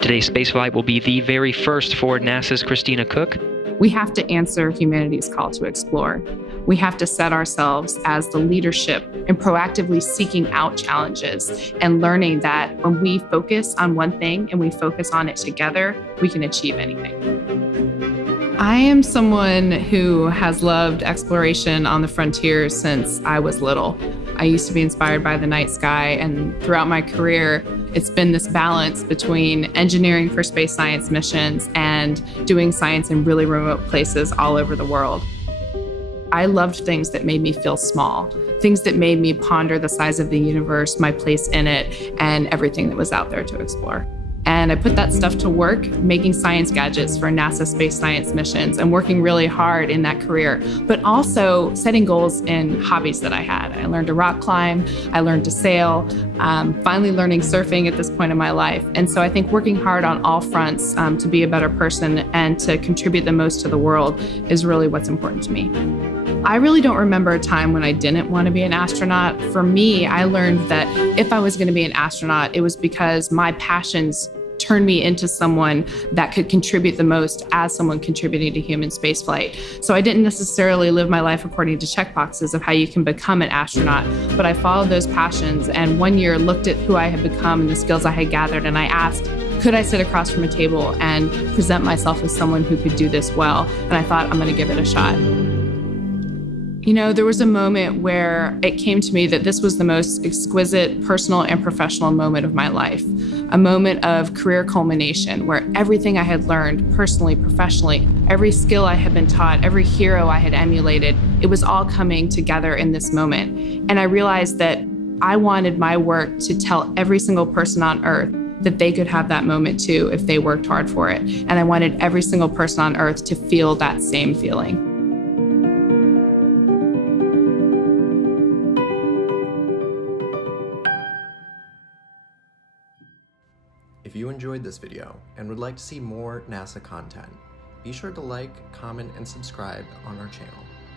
Today's spaceflight will be the very first for NASA's Christina Koch. We have to answer humanity's call to explore. We have to set ourselves as the leadership in proactively seeking out challenges and learning that when we focus on one thing and we focus on it together, we can achieve anything. I am someone who has loved exploration on the frontier since I was little. I used to be inspired by the night sky, and throughout my career, it's been this balance between engineering for space science missions and doing science in really remote places all over the world. I loved things that made me feel small, things that made me ponder the size of the universe, my place in it, and everything that was out there to explore. And I put that stuff to work making science gadgets for NASA space science missions and working really hard in that career, but also setting goals in hobbies that I had. I learned to rock climb, I learned to sail, finally learning surfing at this point in my life. And so I think working hard on all fronts to be a better person and to contribute the most to the world is really what's important to me. I really don't remember a time when I didn't want to be an astronaut. For me, I learned that if I was going to be an astronaut, it was because my passions turned me into someone that could contribute the most as someone contributing to human spaceflight. So I didn't necessarily live my life according to checkboxes of how you can become an astronaut, but I followed those passions and one year looked at who I had become and the skills I had gathered, and I asked, could I sit across from a table and present myself as someone who could do this well? And I thought, I'm going to give it a shot. You know, there was a moment where it came to me that this was the most exquisite personal and professional moment of my life, a moment of career culmination where everything I had learned personally, professionally, every skill I had been taught, every hero I had emulated, it was all coming together in this moment. And I realized that I wanted my work to tell every single person on Earth that they could have that moment too if they worked hard for it. And I wanted every single person on Earth to feel that same feeling. If you enjoyed this video and would like to see more NASA content, be sure to like, comment, and subscribe on our channel.